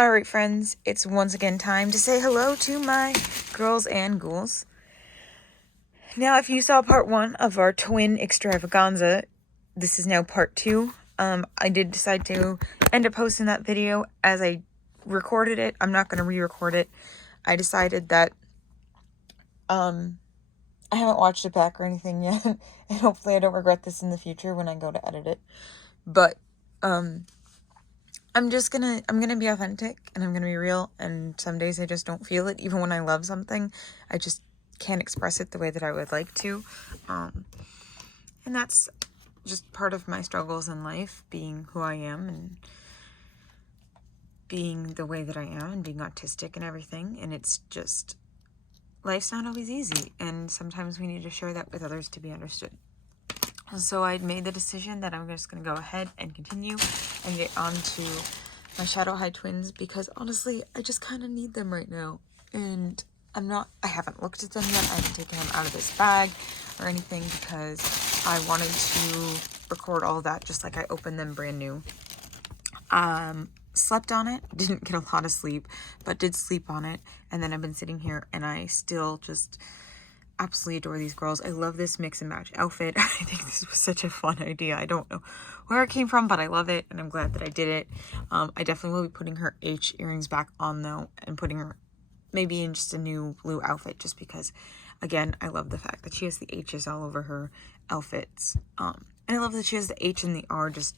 Alright friends, it's once again time to say hello to my girls and ghouls. Now if you saw part 1 of our twin extravaganza, this is now part 2. I did decide to end up posting that video as I recorded it. I'm not going to re-record it. I decided that I haven't watched it back or anything yet, and hopefully I don't regret this in the future when I go to edit it. But I'm gonna be authentic and I'm gonna be real, and some days I just don't feel it. Even when I love something, I just can't express it the way that I would like to. And that's just part of my struggles in life, being who I am and being the way that I am and being autistic and everything. And it's just, life's not always easy, and sometimes we need to share that with others to be understood. So I made the decision that I'm just going to go ahead and continue and get on to my Shadow High twins, because honestly, I just kind of need them right now. And I haven't looked at them yet. I haven't taken them out of this bag or anything because I wanted to record all of that just like I opened them brand new. Slept on it, didn't get a lot of sleep, but did sleep on it. And then I've been sitting here and I still just absolutely adore these girls. I love this mix and match outfit. I think this was such a fun idea. I don't know where it came from, but I love it and I'm glad that I did it. I definitely will be putting her H earrings back on though, and putting her maybe in just a new blue outfit, just because, again, I love the fact that she has the H's all over her outfits. And I love that she has the H and the R just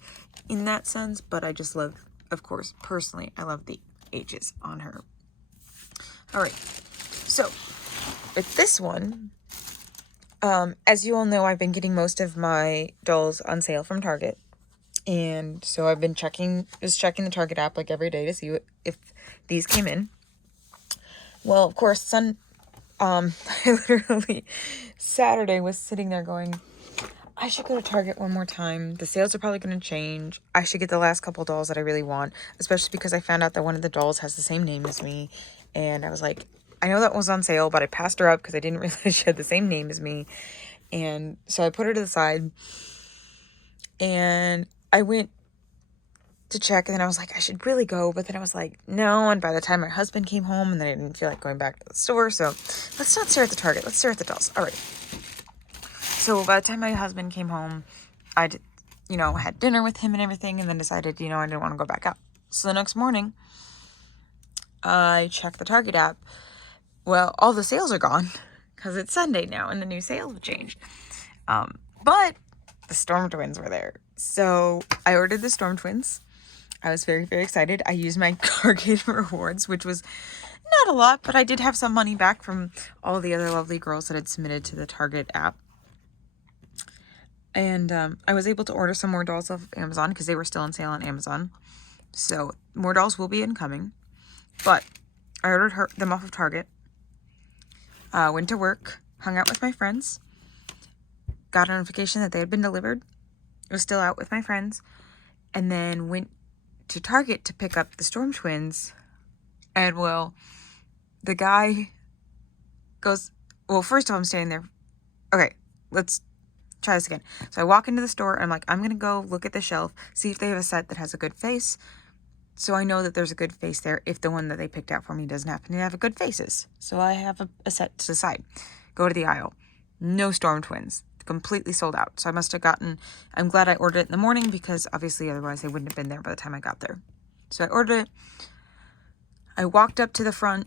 in that sense, but I just love, of course, personally, I love the H's on her. All right, so with this one, as you all know, I've been getting most of my dolls on sale from Target. And so I've been checking the Target app like every day to see if these came in. Well, of course, I literally Saturday was sitting there going, I should go to Target one more time. The sales are probably going to change. I should get the last couple dolls that I really want, especially because I found out that one of the dolls has the same name as me. And I was like, I know that was on sale, but I passed her up because I didn't realize she had the same name as me. And so I put her to the side and I went to check, and then I was like, I should really go, but then I was like, no. And by the time my husband came home, and then I didn't feel like going back to the store, so let's not stare at the Target, let's stare at the dolls. All right, so by the time my husband came home, I had dinner with him and everything, and then decided, I didn't want to go back out. So the next morning, I checked the Target app. Well, all the sales are gone because it's Sunday now and the new sales have changed. But the Storm Twins were there. So I ordered the Storm Twins. I was very, very excited. I used my Target rewards, which was not a lot, but I did have some money back from all the other lovely girls that had submitted to the Target app. And I was able to order some more dolls off Amazon because they were still on sale on Amazon. So more dolls will be incoming. But I ordered them off of Target. Went to work, hung out with my friends, got a notification that they had been delivered. Was still out with my friends, and then went to Target to pick up the Storm Twins. And well, the guy goes, well, first of all, I'm standing there. Okay, let's try this again. So I walk into the store and I'm like, I'm gonna go look at the shelf, see if they have a set that has a good face, so I know that there's a good face there if the one that they picked out for me doesn't happen to have a good faces. So I have a set to decide. Go to the aisle. No Storm Twins. Completely sold out. So I must have I'm glad I ordered it in the morning, because obviously otherwise they wouldn't have been there by the time I got there. So I ordered it. I walked up to the front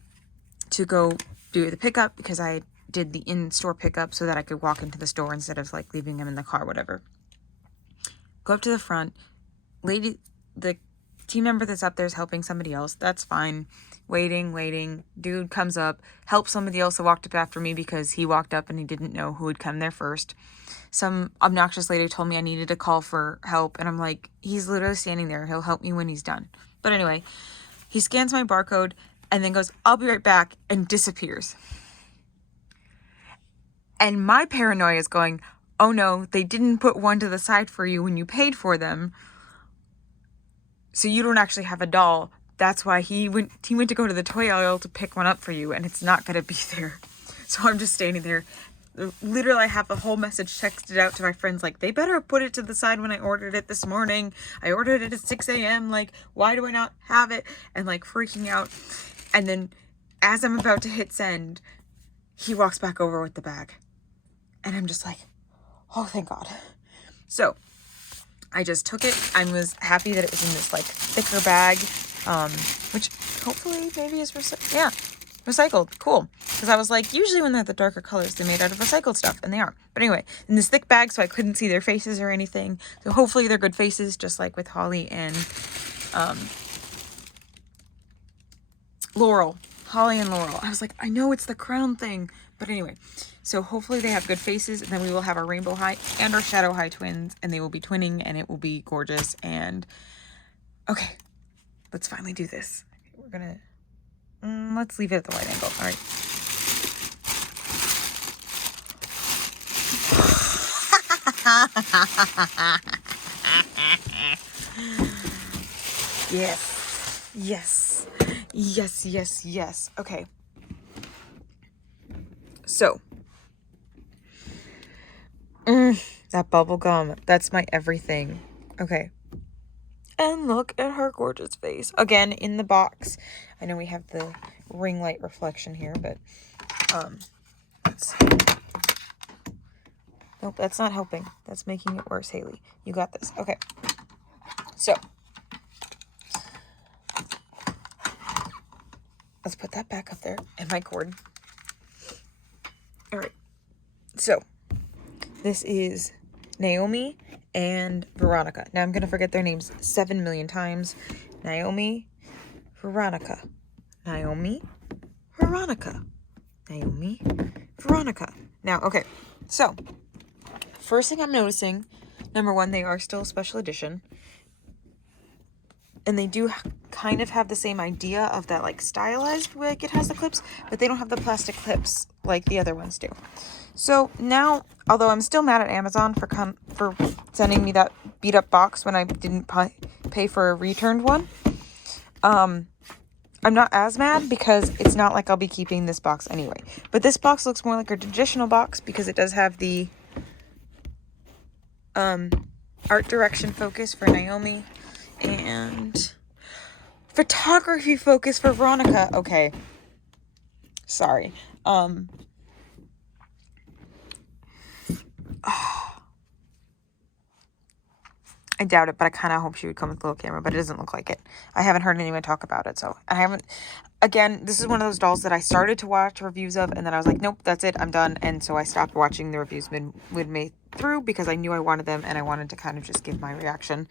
to go do the pickup, because I did the in-store pickup so that I could walk into the store instead of like leaving them in the car, whatever. Go up to the front. The team member that's up there is helping somebody else. That's fine. Waiting. Dude comes up, helps somebody else that walked up after me because he walked up and he didn't know who had come there first. Some obnoxious lady told me I needed to call for help, and I'm like, he's literally standing there. He'll help me when he's done. But anyway, he scans my barcode and then goes, I'll be right back, and disappears. And my paranoia is going, oh no, they didn't put one to the side for you when you paid for them, so you don't actually have a doll. That's why he went to go to the toy aisle to pick one up for you, and it's not going to be there. So I'm just standing there literally, I have a whole message texted out to my friends, like, they better put it to the side when I ordered it this morning. I ordered it at 6 a.m. Like, why do I not have it? And like freaking out. And then as I'm about to hit send, he walks back over with the bag. And I'm just like, oh, thank God. So I just took it. I was happy that it was in this like thicker bag, which hopefully maybe is recycled. Cool. Because I was like, usually when they're the darker colors, they're made out of recycled stuff, and they are. But anyway, in this thick bag, so I couldn't see their faces or anything. So hopefully they're good faces, just like with Holly and Laurel. Holly and Laurel. I was like, I know it's the crown thing. But anyway, so hopefully they have good faces, and then we will have our rainbow high and our shadow high twins, and they will be twinning, and it will be gorgeous. And okay, let's finally do this. We're gonna let's leave it at the wide angle. All right. Yes. Yes. Yes, yes, yes. Okay. So, that bubble gum, that's my everything. Okay. And look at her gorgeous face. Again, in the box. I know we have the ring light reflection here, but, let's see. Nope, that's not helping. That's making it worse, Haley. You got this. Okay. So, let's put that back up there and my cord. All right. So, this is Naomi and Veronica. Now, I'm going to forget their names 7 million times. Naomi, Veronica. Naomi, Veronica. Naomi, Veronica. Now, okay. So, first thing I'm noticing, number one, they are still special edition. And they do kind of have the same idea of that, like, stylized, like it has the clips, but they don't have the plastic clips like the other ones do. So now, although I'm still mad at Amazon for sending me that beat up box when I didn't pay for a returned one, I'm not as mad because it's not like I'll be keeping this box anyway. But this box looks more like a traditional box because it does have the art direction focus for Naomi and photography focus for Veronica. Okay. Sorry. I doubt it, but I kind of hope she would come with a little camera, but it doesn't look like it. I haven't heard anyone talk about it, so I haven't. Again, this is one of those dolls that I started to watch reviews of, and then I was like, nope, that's it, I'm done. And so I stopped watching the reviews midway through because I knew I wanted them, and I wanted to kind of just give my reaction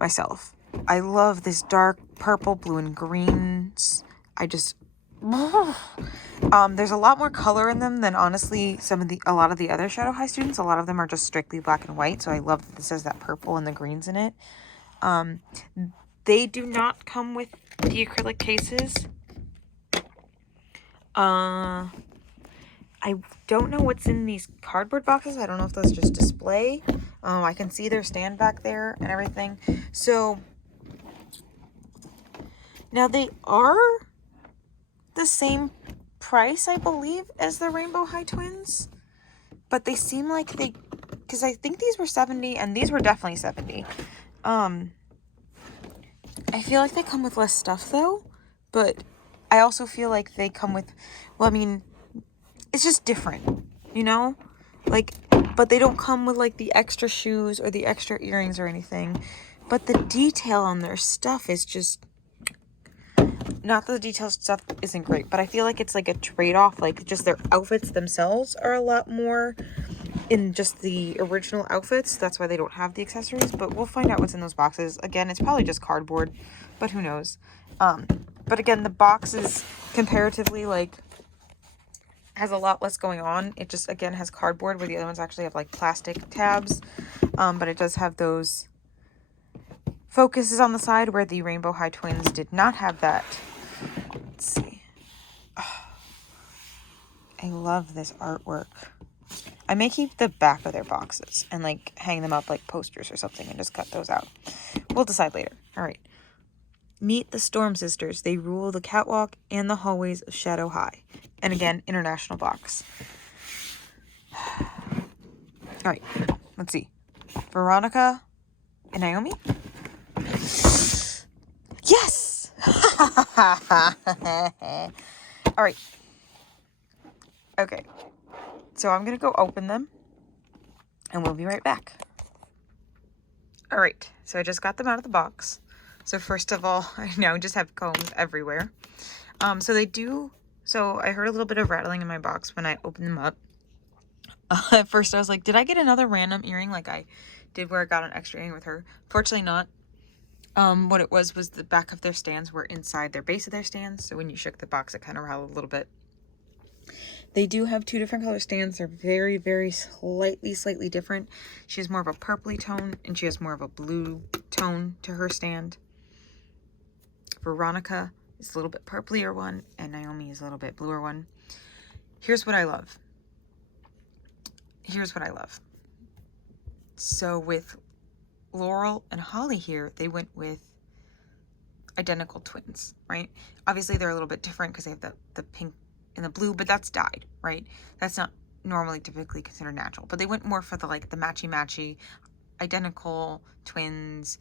myself. I love this dark purple, blue, and greens. There's a lot more color in them than honestly a lot of the other Shadow High students. A lot of them are just strictly black and white, so I love that this has that purple and the greens in it. They do not come with the acrylic cases. I don't know what's in these cardboard boxes. I don't know if those just display. I can see their stand back there and everything. So now they are the same price, I believe, as the Rainbow High twins, but they seem like because I think these were 70 and these were definitely 70. I feel like they come with less stuff though, but I also feel like they come with, well, I mean, it's just different, you know, like, but they don't come with like the extra shoes or the extra earrings or anything, but the detail on their stuff is just, not that the detailed stuff isn't great, but I feel like it's like a trade-off. Like, just their outfits themselves are a lot more in just the original outfits. That's why they don't have the accessories, but we'll find out what's in those boxes. Again, it's probably just cardboard, but who knows. But again, the box is comparatively, like, has a lot less going on. It just, again, has cardboard where the other ones actually have, like, plastic tabs. But it does have those focuses on the side where the Rainbow High twins did not have that. Let's see. Oh, I love this artwork. I may keep the back of their boxes and like hang them up like posters or something and just cut those out. We'll decide later. All right. Meet the Storm Sisters. They rule the catwalk and the hallways of Shadow High. And again, international box. All right, let's see. Veronica and Naomi? Yes! All right. Okay. So I'm going to go open them and we'll be right back. All right. So I just got them out of the box. So first of all, I now just have combs everywhere. So I heard a little bit of rattling in my box when I opened them up. At first I was like, did I get another random earring like I did where I got an extra earring with her? Fortunately not. What it was the back of their stands were inside their base of their stands. So when you shook the box, it kind of rattled a little bit. They do have two different color stands. They're very, very slightly different. She has more of a purpley tone and she has more of a blue tone to her stand. Veronica is a little bit purplier one and Naomi is a little bit bluer one. Here's what I love. So with Laurel and Holly here, they went with identical twins, right? Obviously they're a little bit different because they have the pink and the blue, but that's dyed, right? That's not normally typically considered natural, but they went more for the matchy identical twins,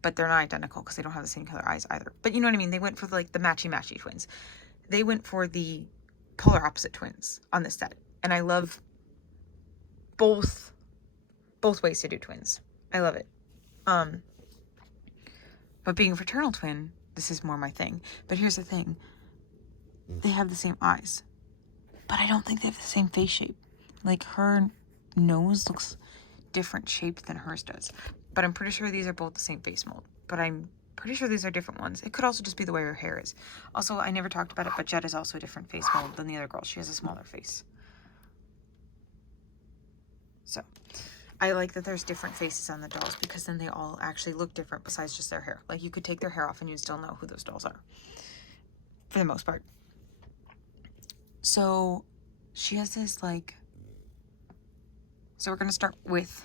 but they're not identical because they don't have the same color eyes either. But you know what I mean? They went for the matchy twins. They went for the polar opposite twins on this set. And I love both ways to do twins. I love it. But being a fraternal twin, this is more my thing. But here's the thing. They have the same eyes. But I don't think they have the same face shape. Like, her nose looks different shaped than hers does. But I'm pretty sure these are both the same face mold. But I'm pretty sure these are different ones. It could also just be the way her hair is. Also, I never talked about it, but Jed is also a different face mold than the other girl. She has a smaller face. So, I like that there's different faces on the dolls because then they all actually look different besides just their hair. Like, you could take their hair off and you'd still know who those dolls are. For the most part. So, she has this, so we're going to start with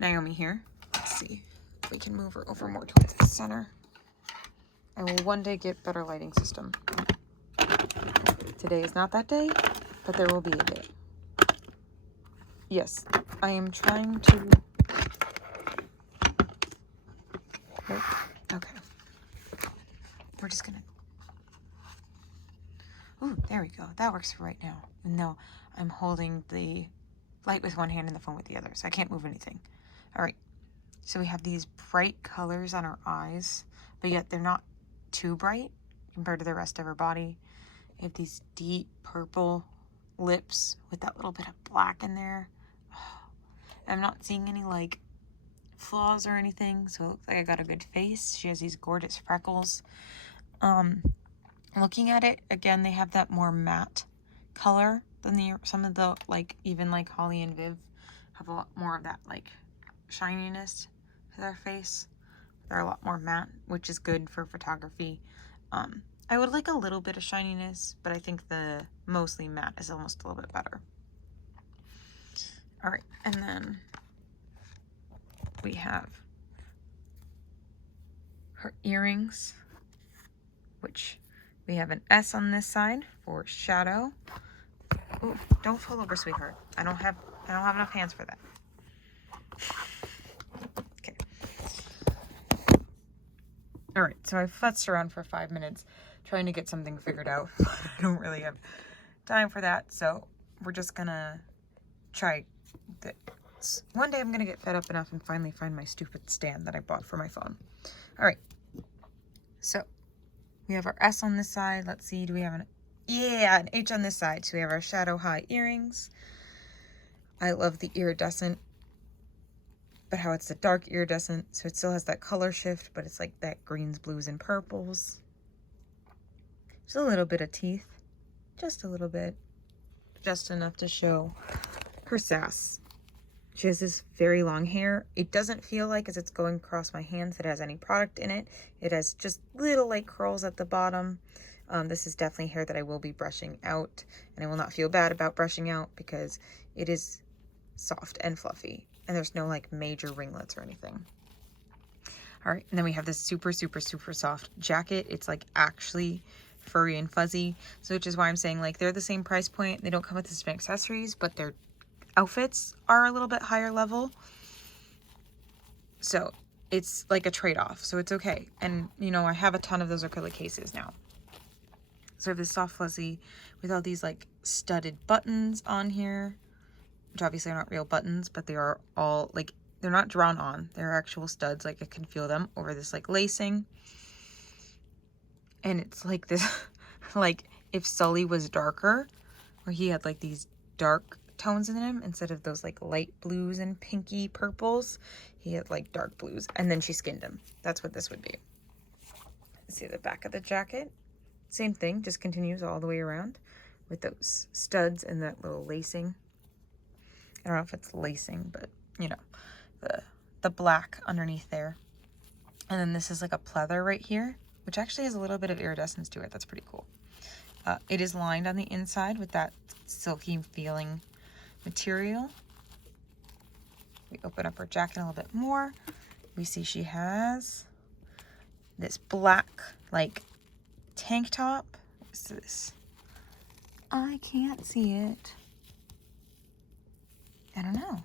Naomi here. Let's see if we can move her over more towards the center. I will one day get better lighting system. Today is not that day, but there will be a day. Yes, I am trying to... Okay. We're just gonna... Ooh, there we go. That works for right now. And no, I'm holding the light with one hand and the phone with the other, so I can't move anything. All right. So we have these bright colors on her eyes, but yet they're not too bright compared to the rest of her body. We have these deep purple lips with that little bit of black in there. I'm not seeing any flaws or anything, so it looks like I got a good face. She has these gorgeous freckles. Looking at it again, they have that more matte color than some of the even Holly and Viv have a lot more of that shininess to their face. They're a lot more matte, which is good for photography. I would like a little bit of shininess, but I think the mostly matte is almost a little bit better. All right, and then we have her earrings, which we have an S on this side for shadow. Ooh, don't fall over, sweetheart. I don't have enough hands for that. Okay. All right, so I futzed around for 5 minutes trying to get something figured out. I don't really have time for that, so we're just gonna try this. One day I'm gonna get fed up enough and finally find my stupid stand that I bought for my phone. All right, so we have our S on this side. Let's see, do we have an H on this side? So we have our shadow high earrings. I love the iridescent, but how it's a dark iridescent, so it still has that color shift, but it's like that greens, blues, and purples. Just a little bit of teeth, just a little bit, just enough to show her sass. She has this very long hair. It doesn't feel like, as it's going across my hands, that it has any product in it. It has just little curls at the bottom. This is definitely hair that I will be brushing out, and I will not feel bad about brushing out because it is soft and fluffy, and there's no major ringlets or anything. All right, and then we have this super soft jacket. It's actually furry and fuzzy. So which is why I'm saying like they're the same price point. They don't come with the same accessories, but their outfits are a little bit higher level. So it's like a trade-off. So it's okay. And you know, I have a ton of those acrylic cases now. So I have this soft fuzzy with all these like studded buttons on here, which obviously are not real buttons, but they are all like, they're not drawn on. They're actual studs. Like I can feel them over this like lacing. And it's like this, like if Sully was darker, or he had like these dark tones in him instead of those like light blues and pinky purples, he had like dark blues, and then she skinned him. That's what this would be. See the back of the jacket? Same thing, just continues all the way around with those studs and that little lacing. I don't know if it's lacing, but you know, the black underneath there. And then this is like a pleather right here, which actually has a little bit of iridescence to it. That's pretty cool. It is lined on the inside with that silky feeling material. We open up her jacket a little bit more. We see she has this black like tank top. What's this? I can't see it. I don't know.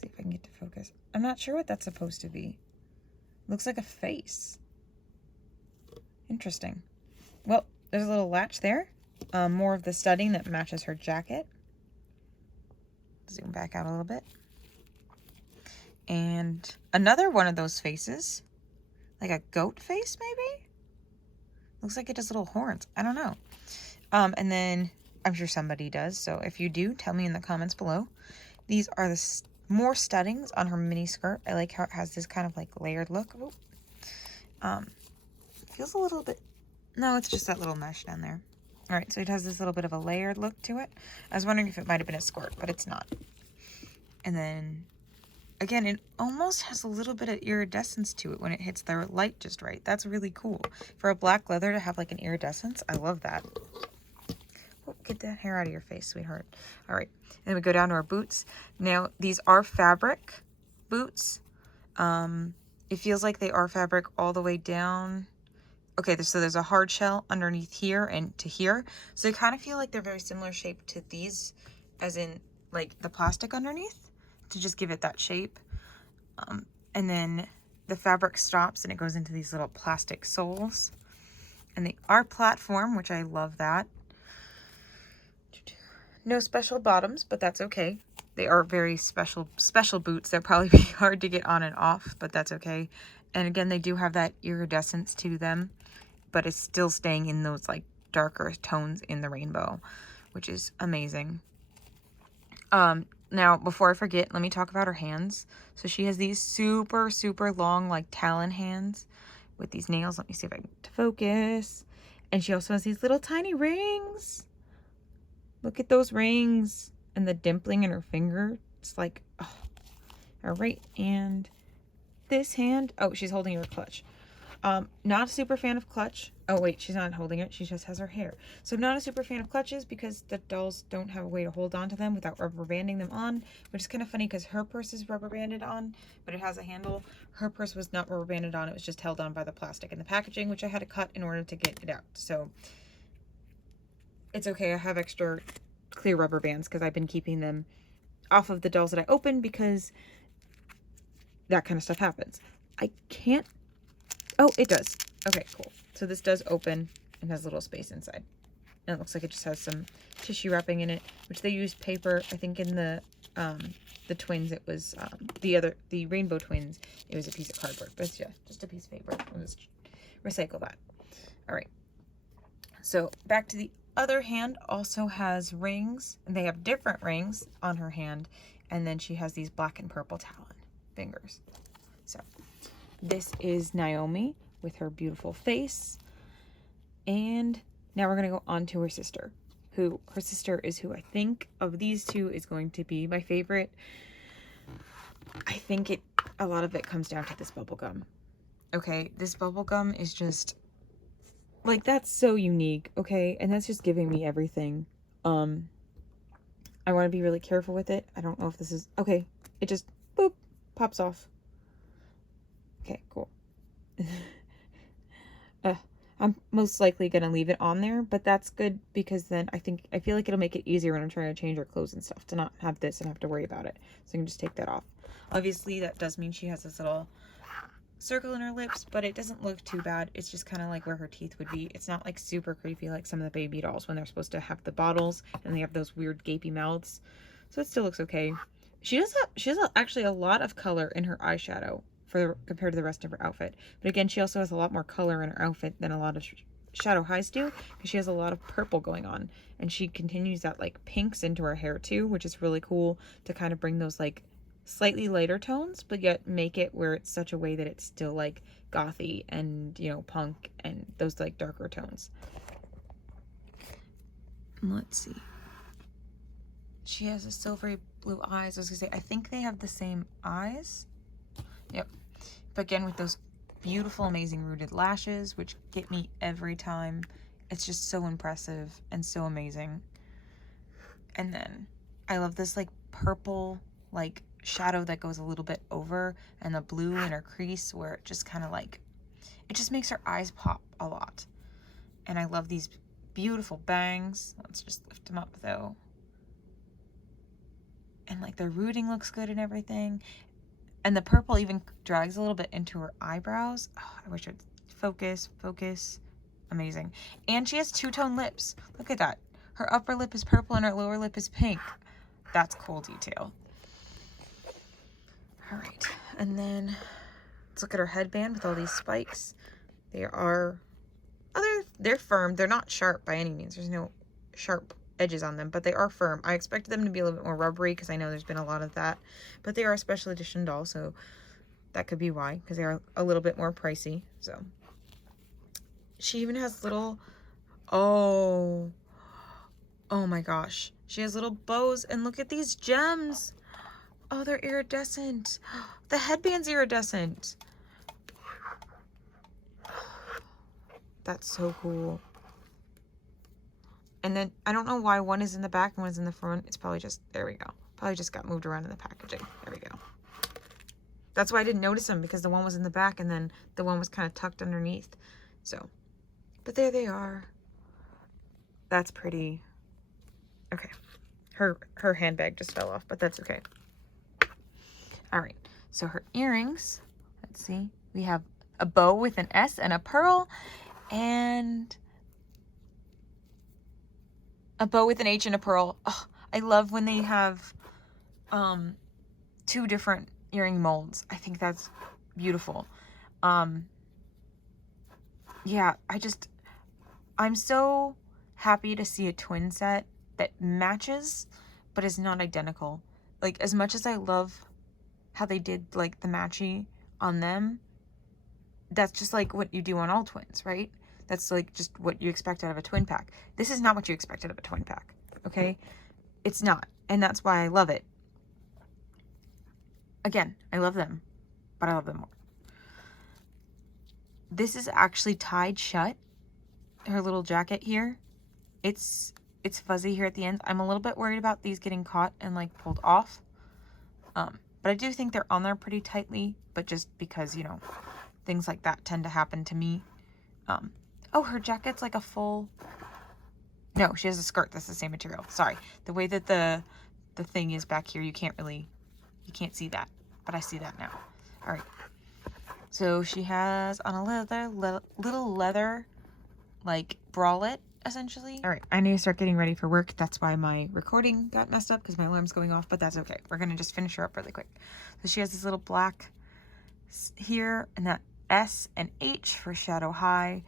See if I can get to focus. I'm not sure what that's supposed to be. Looks like a face. Interesting. Well, there's a little latch there. More of the studding that matches her jacket. Zoom back out a little bit. And another one of those faces. Like a goat face, maybe? Looks like it has little horns. I don't know. And then I'm sure somebody does. So if you do, tell me in the comments below. These are the more studdings on her mini skirt. I like how it has this kind of like layered look. Feels a little bit, no, it's just that little mesh down there. All right, so it has this little bit of a layered look to it. I was wondering if it might have been a skirt, but it's not. And then again, it almost has a little bit of iridescence to it when it hits the light just right. That's really cool. For a black leather to have like an iridescence, I love that. Oh, get that hair out of your face, sweetheart. All right, and then we go down to our boots. Now, these are fabric boots. It feels like they are fabric all the way down. Okay, so there's a hard shell underneath here and to here. So I kind of feel like they're very similar shape to these, as in like the plastic underneath, to just give it that shape. And then the fabric stops and it goes into these little plastic soles. And they are platform, which I love that. No special bottoms, but that's okay. They are very special boots. They'll probably be hard to get on and off, but that's okay. And again, they do have that iridescence to them, but it's still staying in those like darker tones in the rainbow, which is amazing. Now, before I forget, let me talk about her hands. So she has these super, super long, like talon hands with these nails. Let me see if I can get to focus. And she also has these little tiny rings. Look at those rings and the dimpling in her finger. It's like, oh. All right, and this hand, oh, she's holding her clutch. Not a super fan of clutch. Oh wait, she's not holding it. She just has her hair. So not a super fan of clutches because the dolls don't have a way to hold on to them without rubber banding them on, which is kind of funny because her purse is rubber banded on, but it has a handle. Her purse was not rubber banded on. It was just held on by the plastic and the packaging, which I had to cut in order to get it out. So it's okay. I have extra clear rubber bands because I've been keeping them off of the dolls that I open because that kind of stuff happens. I can't. Oh, it does. Okay, cool. So this does open and has a little space inside. And it looks like it just has some tissue wrapping in it, which they used paper. I think in the twins, it was the rainbow twins. It was a piece of cardboard, but yeah, just a piece of paper. We'll just recycle that. All right. So back to the other hand, also has rings, and they have different rings on her hand. And then she has these black and purple talon fingers. So this is Naomi with her beautiful face. And now we're going to go on to her sister. Her sister is who I think of these two is going to be my favorite. I think a lot of it comes down to this bubble gum. Okay, this bubble gum is just like, that's so unique. Okay, and that's just giving me everything. I want to be really careful with it. I don't know if this is okay. It just boop pops off. Okay, cool. most likely going to leave it on there, but that's good because then I feel like it'll make it easier when I'm trying to change her clothes and stuff to not have this and have to worry about it. So I can just take that off. Obviously, that does mean she has this little circle in her lips, but it doesn't look too bad. It's just kind of like where her teeth would be. It's not like super creepy like some of the baby dolls when they're supposed to have the bottles and they have those weird gapy mouths. So it still looks okay. She has actually a lot of color in her eyeshadow compared to the rest of her outfit. But again, she also has a lot more color in her outfit than a lot of Shadow Highs do, because she has a lot of purple going on, and she continues that like pinks into her hair too, which is really cool to kind of bring those like slightly lighter tones, but yet make it where it's such a way that it's still like gothy and, you know, punk and those like darker tones. Let's see. She has a silvery blue eyes. I was gonna say, I think they have the same eyes. Yep. But again, with those beautiful, amazing rooted lashes, which get me every time. It's just so impressive and so amazing. And then I love this like purple like shadow that goes a little bit over, and the blue in her crease where it just kind of like, it just makes her eyes pop a lot. And I love these beautiful bangs. Let's just lift them up though. And like the rooting looks good and everything. And the purple even drags a little bit into her eyebrows. Oh, I wish it would focus. Amazing. And she has two-tone lips. Look at that. Her upper lip is purple and her lower lip is pink. That's cool detail. All right. And then let's look at her headband with all these spikes. They're firm. They're not sharp by any means. There's no sharp edges on them, but they are firm. I expected them to be a little bit more rubbery because I know there's been a lot of that, but they are a special edition doll, so that could be why, because they are a little bit more pricey. So she even has little, oh my gosh, she has little bows, and look at these gems. Oh, they're iridescent. The headband's iridescent. That's so cool. And then I don't know why one is in the back and one is in the front. It's probably just, there we go. Probably just got moved around in the packaging. There we go. That's why I didn't notice them, because the one was in the back and then the one was kind of tucked underneath. So, but there they are. That's pretty. Okay. Her handbag just fell off, but that's okay. All right. So her earrings, let's see. We have a bow with an S and a pearl, and a bow with an H and a pearl. Oh, I love when they have two different earring molds. I think that's beautiful. Yeah, I'm so happy to see a twin set that matches but is not identical. Like, as much as I love how they did like the matchy on them, that's just like what you do on all twins, right? That's like just what you expect out of a twin pack. This is not what you expect out of a twin pack, okay? It's not, and that's why I love it. Again, I love them, but I love them more. This is actually tied shut, her little jacket here. It's fuzzy here at the end. I'm a little bit worried about these getting caught and like pulled off. But I do think they're on there pretty tightly, but just because, you know, things like that tend to happen to me. Oh, her jacket's like a full, no, she has a skirt that's the same material. Sorry. The way that the thing is back here, you can't see that, but I see that now. All right. So she has on a little leather, like bralette, essentially. All right, I need to start getting ready for work. That's why my recording got messed up, because my alarm's going off, but that's okay. We're gonna just finish her up really quick. So she has this little black here, and that S and H for Shadow High.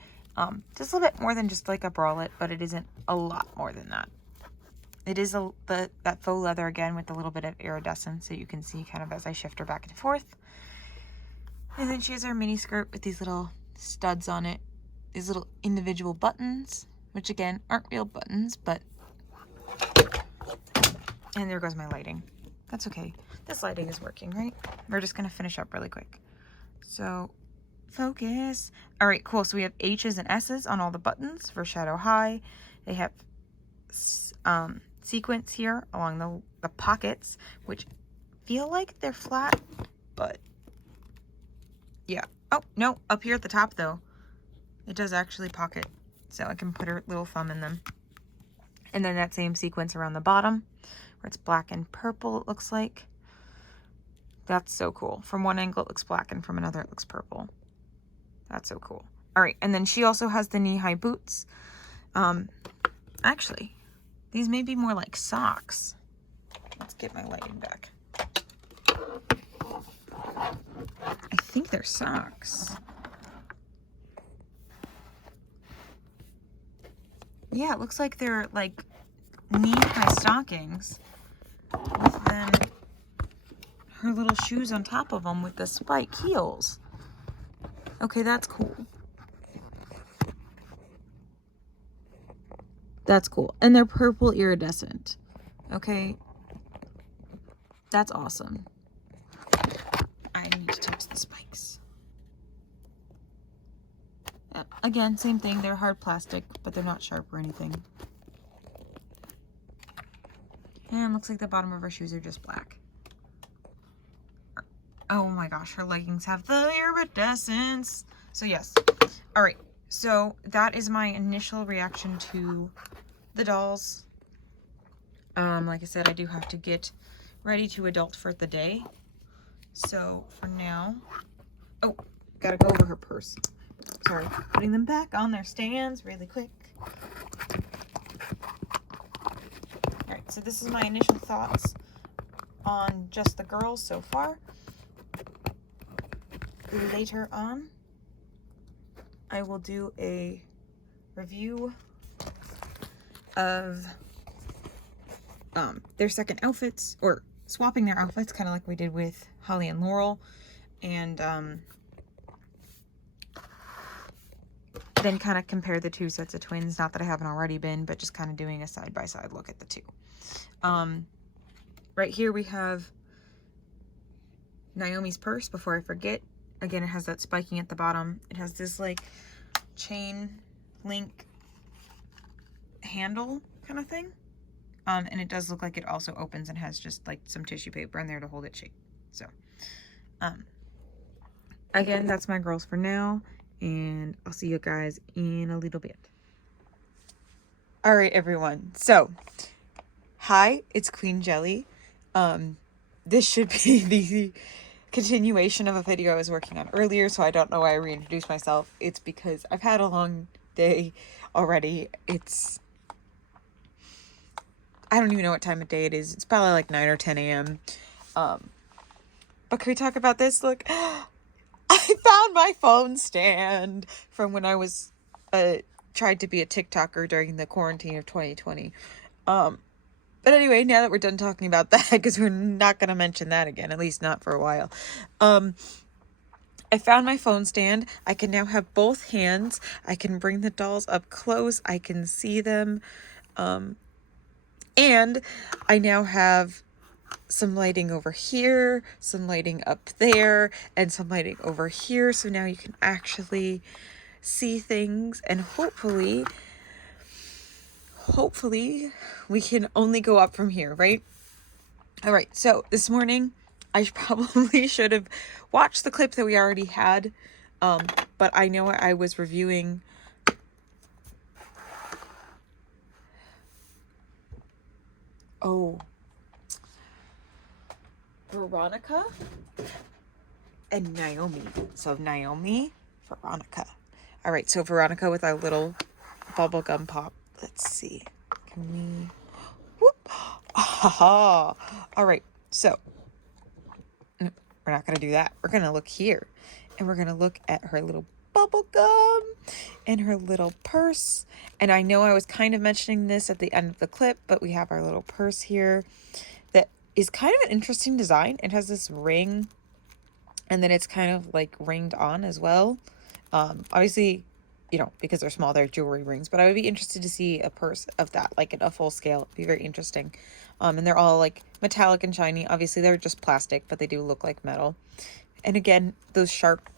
Just a little bit more than just like a bralette, but it isn't a lot more than that. It is that faux leather again with a little bit of iridescence, so you can see kind of as I shift her back and forth. And then she has her mini skirt with these little studs on it, these little individual buttons, which again aren't real buttons, but, and there goes my lighting. That's okay. This lighting is working, right? We're just gonna finish up really quick. So focus. All right, cool. So we have H's and S's on all the buttons for Shadow High. They have sequence here along the pockets, which feel like they're flat, but yeah. Oh, no, up here at the top though. It does actually pocket, so I can put her little thumb in them. And then that same sequence around the bottom, where it's black and purple, it looks like. That's so cool. From one angle, it looks black, and from another, it looks purple. That's so cool. All right, and then she also has the knee-high boots. Actually, these may be more like socks. Let's get my lighting back. I think they're socks. Yeah, it looks like they're like knee-high stockings with then her little shoes on top of them with the spike heels. Okay, that's cool. That's cool. And they're purple iridescent. Okay. That's awesome. I need to touch the spikes. Again, same thing. They're hard plastic, but they're not sharp or anything. And looks like the bottom of her shoes are just black. Oh my gosh, her leggings have the iridescence. So yes. All right. So that is my initial reaction to the dolls. Like I said, I do have to get ready to adult for the day. So for now, oh, gotta go over her purse. Sorry, putting them back on their stands really quick. All right, so this is my initial thoughts on just the girls so far. Later on, I will do a review of their second outfits, or swapping their outfits, kind of like we did with Holly and Laurel, and then kind of compare the two sets of twins. Not that I haven't already been, but just kind of doing a side-by-side look at the two. Right here we have Naomi's purse, before I forget. Again, it has that spiking at the bottom. It has this like chain link handle kind of thing. And it does look like it also opens and has just like some tissue paper in there to hold it shut. So, again, that's my girls for now, and I'll see you guys in a little bit. All right, everyone. So, hi, it's Queen Jelly. This should be the continuation of a video I was working on earlier, so I don't know why I reintroduced myself. It's because I've had a long day already. I don't even know what time of day it is. It's probably like 9 or 10 a.m. But can we talk about this? Look, I found my phone stand from when I was tried to be a TikToker during the quarantine of 2020. But anyway, now that we're done talking about that, because we're not going to mention that again, at least not for a while. I found my phone stand. I can now have both hands. I can bring the dolls up close. I can see them. And I now have some lighting over here, some lighting up there, and some lighting over here. So now you can actually see things, and hopefully we can only go up from here, right? All right, so this morning I probably should have watched the clip that we already had, but I know I was reviewing Veronica and Naomi. So Naomi, Veronica. All right, so Veronica with our little bubblegum pop. Let's see. Can we... Whoop! Aha! All right, so we're not going to do that. We're going to look here, and we're going to look at her little bubble gum and her little purse. And I know I was kind of mentioning this at the end of the clip, but we have our little purse here that is kind of an interesting design. It has this ring, and then it's kind of like ringed on as well. Obviously, you know, because they're small, they're jewelry rings, but I would be interested to see a purse of that, like in a full scale. It'd be very interesting. And they're all like metallic and shiny. Obviously, they're just plastic, but they do look like metal. And again, those sharp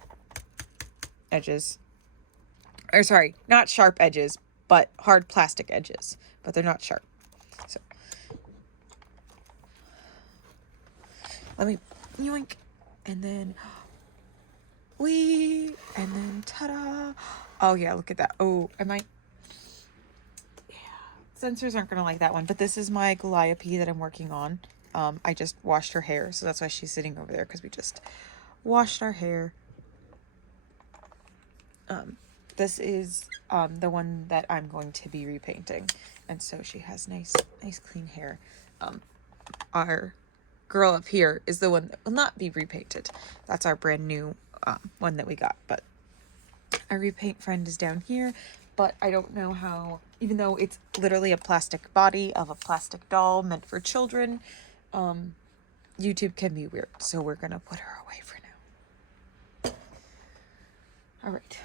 edges, or sorry, not sharp edges, but hard plastic edges, but they're not sharp. So let me yoink, and then we And then ta-da! Oh yeah, look at that. Oh, sensors aren't gonna like that one, but this is my Calliope that I'm working on. I just washed her hair, so that's why she's sitting over there, because we just washed our hair. This is the one that I'm going to be repainting, and so she has nice clean hair. Our girl up here is the one that will not be repainted. That's our brand new one that we got, but our repaint friend is down here. But I don't know how, even though it's literally a plastic body of a plastic doll meant for children, YouTube can be weird, so we're gonna put her away for now. All right.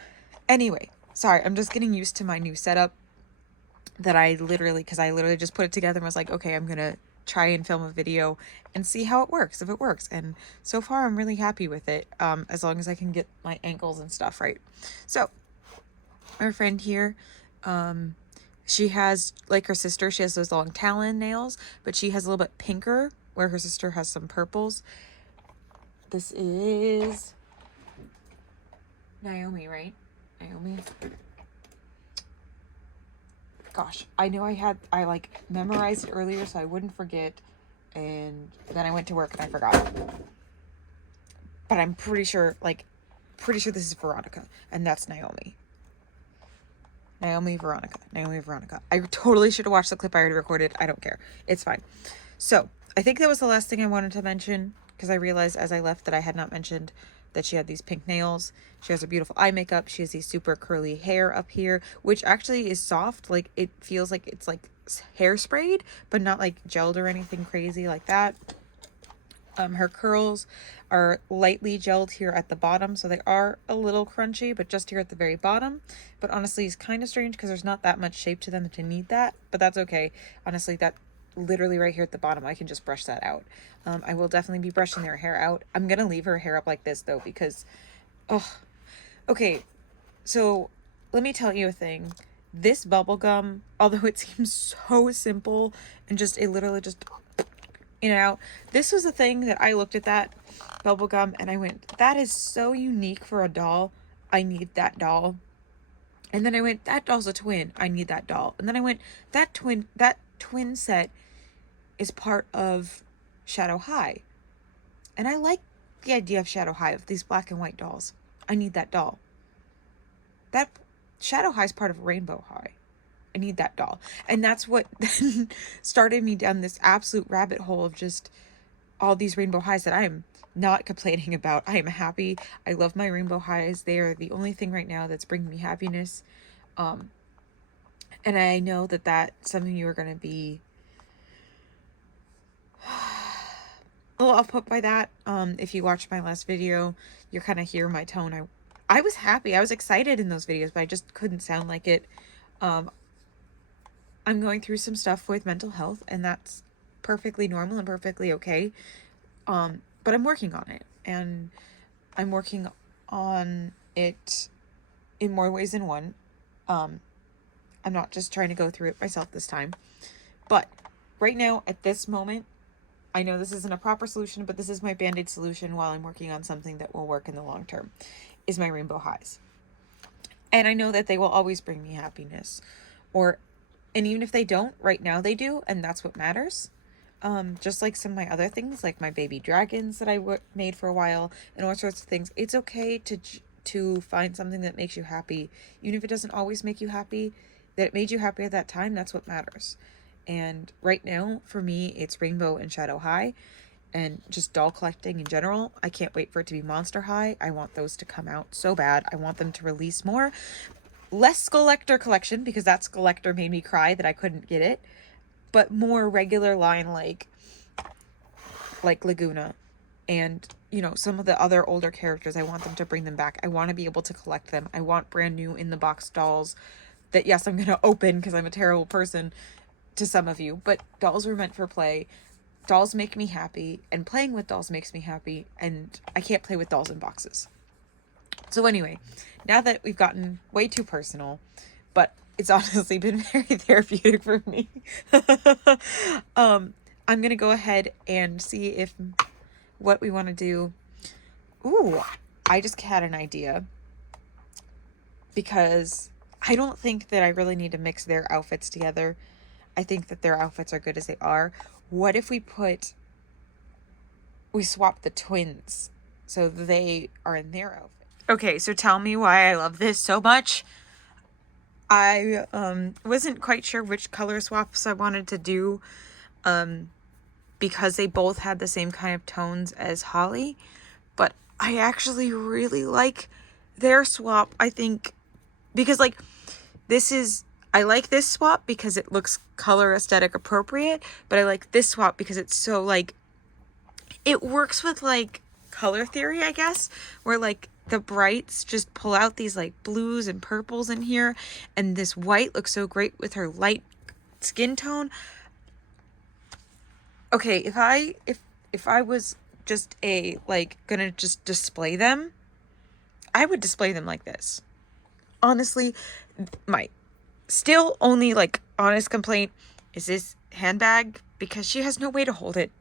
Anyway, sorry, I'm just getting used to my new setup that because I literally just put it together and was like, okay, I'm gonna try and film a video and see how it works, if it works. And so far, I'm really happy with it, as long as I can get my ankles and stuff right. So, our friend here, she has, like her sister, she has those long talon nails, but she has a little bit pinker, where her sister has some purples. This is Naomi, right? Naomi. Gosh, I know I like memorized it earlier so I wouldn't forget, and then I went to work and I forgot. But I'm pretty sure this is Veronica, and that's Naomi. Naomi, Veronica. I totally should have watched the clip I already recorded. I don't care. It's fine. So, I think that was the last thing I wanted to mention, because I realized as I left that I had not mentioned that she had these pink nails. She has her beautiful eye makeup. She has these super curly hair up here, which actually is soft. Like, it feels like it's like hairsprayed, but not like gelled or anything crazy like that. Her curls are lightly gelled here at the bottom, so they are a little crunchy, but just here at the very bottom. But honestly, it's kind of strange because there's not that much shape to them to need that, but that's okay. Honestly, that literally right here at the bottom, I can just brush that out. I will definitely be brushing their hair out. I'm gonna leave her hair up like this though, because, oh, okay. So let me tell you a thing. This bubble gum, although it seems so simple and just, it literally just in and out. This was a thing that I looked at that bubble gum and I went, that is so unique for a doll. I need that doll. And then I went, that doll's a twin. I need that doll. And then I went, that twin set is part of Shadow High. And I like the idea of Shadow High, of these black and white dolls. I need that doll. That Shadow High is part of Rainbow High. I need that doll. And that's what started me down this absolute rabbit hole of just all these rainbow highs that I am not complaining about. I am happy. I love my rainbow highs. They are the only thing right now that's bringing me happiness. And I know that that's something you are going to be a little off put by that. If you watched my last video, you're kind of hear my tone. I was happy. I was excited in those videos, but I just couldn't sound like it. I'm going through some stuff with mental health, and that's perfectly normal and perfectly okay. But I'm working on it, and I'm working on it in more ways than one. I'm not just trying to go through it myself this time. But right now, at this moment, I know this isn't a proper solution, but this is my Band-Aid solution while I'm working on something that will work in the long term, is my rainbow highs. And I know that they will always bring me happiness. And even if they don't, right now they do, and that's what matters. Just like some of my other things, like my baby dragons that I made for a while, and all sorts of things. It's okay to find something that makes you happy, even if it doesn't always make you happy. That it made you happy at that time, that's what matters. And right now, for me, it's Rainbow and Shadow High, and just doll collecting in general. I can't wait for it to be Monster High. I want those to come out so bad. I want them to release more. Less Skelector collection, because that Skelector made me cry that I couldn't get it, but more regular line like Laguna and, you know, some of the other older characters. I want them to bring them back. I want to be able to collect them. I want brand new in the box dolls that, yes, I'm going to open because I'm a terrible person to some of you, but dolls were meant for play. Dolls make me happy, and playing with dolls makes me happy, and I can't play with dolls in boxes. So anyway, now that we've gotten way too personal, but it's honestly been very therapeutic for me. I'm going to go ahead and see if what we want to do. Ooh, I just had an idea. because I don't think that I really need to mix their outfits together. I think that their outfits are good as they are. What if we swap the twins so they are in their outfit? Okay, so tell me why I love this so much. I wasn't quite sure which color swaps I wanted to do because they both had the same kind of tones as Holly, but I actually really like their swap. I think because like I like this swap because it looks color aesthetic appropriate, but I like this swap because it's so like it works with like color theory, I guess, where like the brights just pull out these like blues and purples in here, and this white looks so great with her light skin tone. Okay, if I was just gonna just display them, I would display them like this. Honestly, my still only like honest complaint is this handbag, because she has no way to hold it.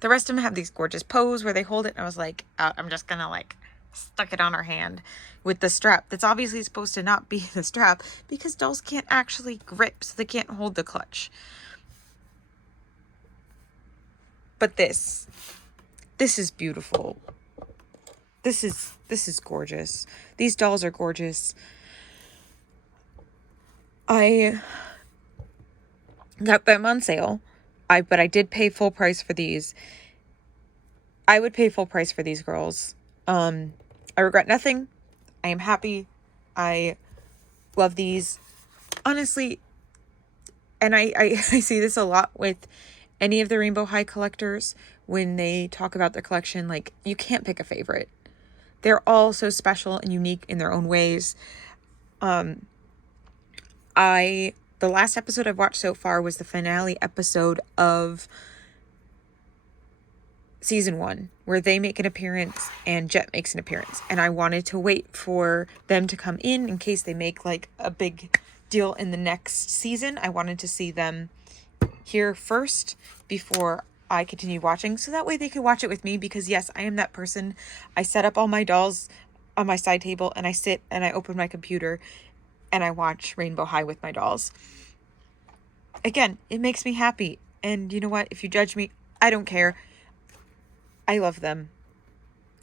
The rest of them have these gorgeous pose where they hold it, and I was like, I'm just gonna like stuck it on her hand with the strap that's obviously supposed to not be the strap, because dolls can't actually grip, so they can't hold the clutch. But this is beautiful. This is gorgeous. These dolls are gorgeous. I got them on sale. But I did pay full price for these. I would pay full price for these girls. I regret nothing. I am happy. I love these. Honestly, and I see this a lot with any of the Rainbow High collectors when they talk about their collection. Like, you can't pick a favorite. They're all so special and unique in their own ways. The last episode I've watched so far was the finale episode of season 1, where they make an appearance and Jet makes an appearance. And I wanted to wait for them to come in case they make like a big deal in the next season. I wanted to see them here first before I continue watching, so that way they could watch it with me, because yes, I am that person. I set up all my dolls on my side table and I sit and I open my computer and I watch Rainbow High with my dolls. Again, it makes me happy. And you know what? If you judge me, I don't care. I love them.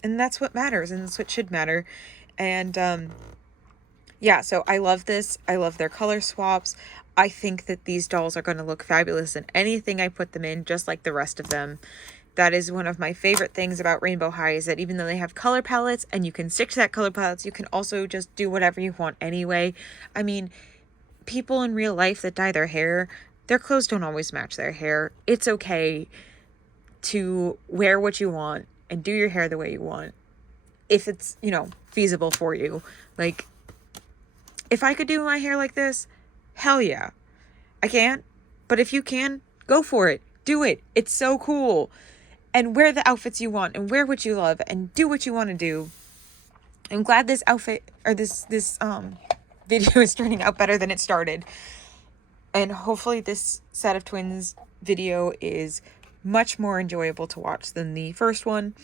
And that's what matters, and that's what should matter. And yeah, so I love this. I love their color swaps. I think that these dolls are going to look fabulous in anything I put them in, just like the rest of them. That is one of my favorite things about Rainbow High, is that even though they have color palettes and you can stick to that color palettes, you can also just do whatever you want anyway. I mean, people in real life that dye their hair, their clothes don't always match their hair. It's okay to wear what you want and do your hair the way you want, if it's, feasible for you. Like, if I could do my hair like this, hell yeah. I can't, but if you can, go for it. Do it. It's so cool. And wear the outfits you want and wear what you love and do what you want to do. I'm glad this outfit or this video is turning out better than it started. And hopefully this set of twins video is much more enjoyable to watch than the first one.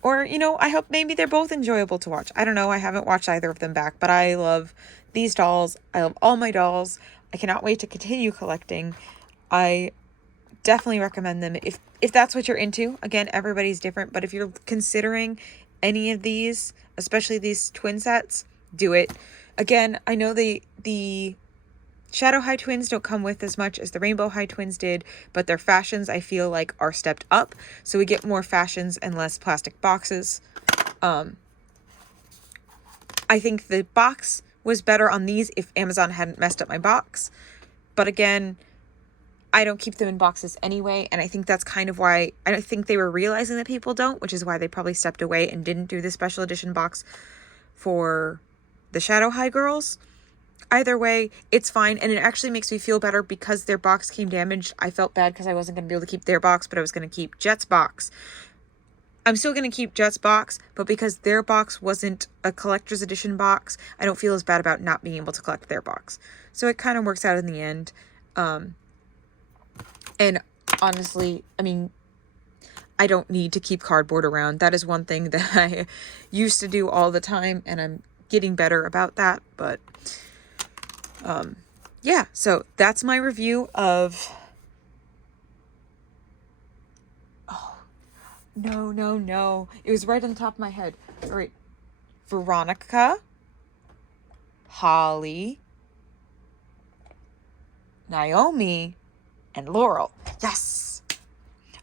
Or, I hope maybe they're both enjoyable to watch. I don't know. I haven't watched either of them back, but I love these dolls. I love all my dolls. I cannot wait to continue collecting. I definitely recommend them if that's what you're into. Again, everybody's different, but if you're considering any of these, especially these twin sets, do it. Again, I know the Shadow High twins don't come with as much as the Rainbow High twins did, but their fashions I feel like are stepped up, so we get more fashions and less plastic boxes. I think the box was better on these if Amazon hadn't messed up my box, but again, I don't keep them in boxes anyway, and I think that's kind of why I think they were realizing that people don't, which is why they probably stepped away and didn't do the special edition box for the Shadow High girls. Either way, it's fine, and it actually makes me feel better because their box came damaged. I felt bad because I wasn't going to be able to keep their box, but I was going to keep Jet's box. I'm still going to keep Jet's box, but because their box wasn't a collector's edition box, I don't feel as bad about not being able to collect their box. So it kind of works out in the end. And honestly, I mean, I don't need to keep cardboard around. That is one thing that I used to do all the time, and I'm getting better about that. But yeah, so that's my review of... Oh, no. It was right on the top of my head. All right. Veronica, Holly, Naomi, and Laurel. Yes.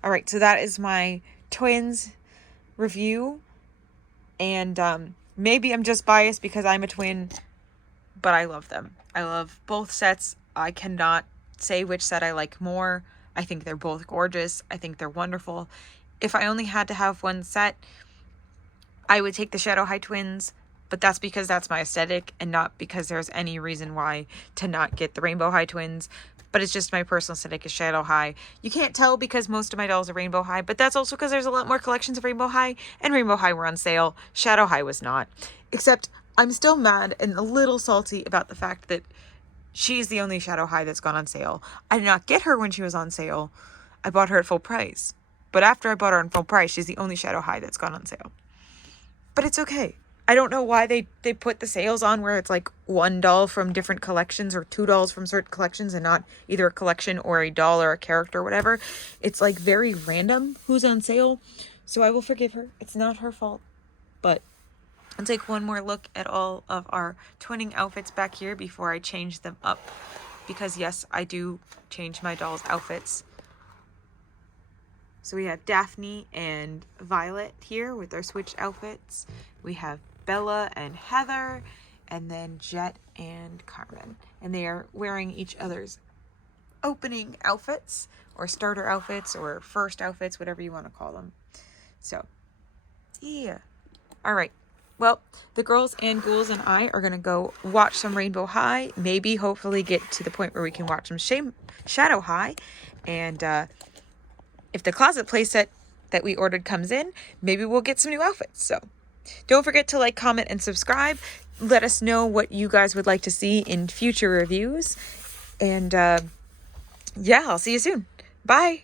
All right, so that is my twins review. And maybe I'm just biased because I'm a twin, but I love them. I love both sets. I cannot say which set I like more. I think they're both gorgeous. I think they're wonderful. If I only had to have one set, I would take the Shadow High twins, but that's because that's my aesthetic and not because there's any reason why to not get the Rainbow High twins. But it's just my personal aesthetic is Shadow High. You can't tell because most of my dolls are Rainbow High, but that's also because there's a lot more collections of Rainbow High, and Rainbow High were on sale. Shadow High was not. Except I'm still mad and a little salty about the fact that she's the only Shadow High that's gone on sale. I did not get her when she was on sale. I bought her at full price. But after I bought her on full price, she's the only Shadow High that's gone on sale. But it's okay. I don't know why they put the sales on where it's like one doll from different collections or two dolls from certain collections and not either a collection or a doll or a character or whatever. It's like very random who's on sale. So I will forgive her. It's not her fault. But I'll take one more look at all of our twinning outfits back here before I change them up. Because yes, I do change my dolls' outfits. So we have Daphne and Violet here with their switched outfits. We have Bella and Heather, and then Jet and Carmen. And they are wearing each other's opening outfits, or starter outfits, or first outfits, whatever you want to call them. So, yeah. All right. Well, the girls and ghouls and I are going to go watch some Rainbow High. Maybe, hopefully, get to the point where we can watch some Shadow High. And if the closet playset that we ordered comes in, maybe we'll get some new outfits. So don't forget to like, comment, and subscribe. Let us know what you guys would like to see in future reviews. And yeah, I'll see you soon. Bye.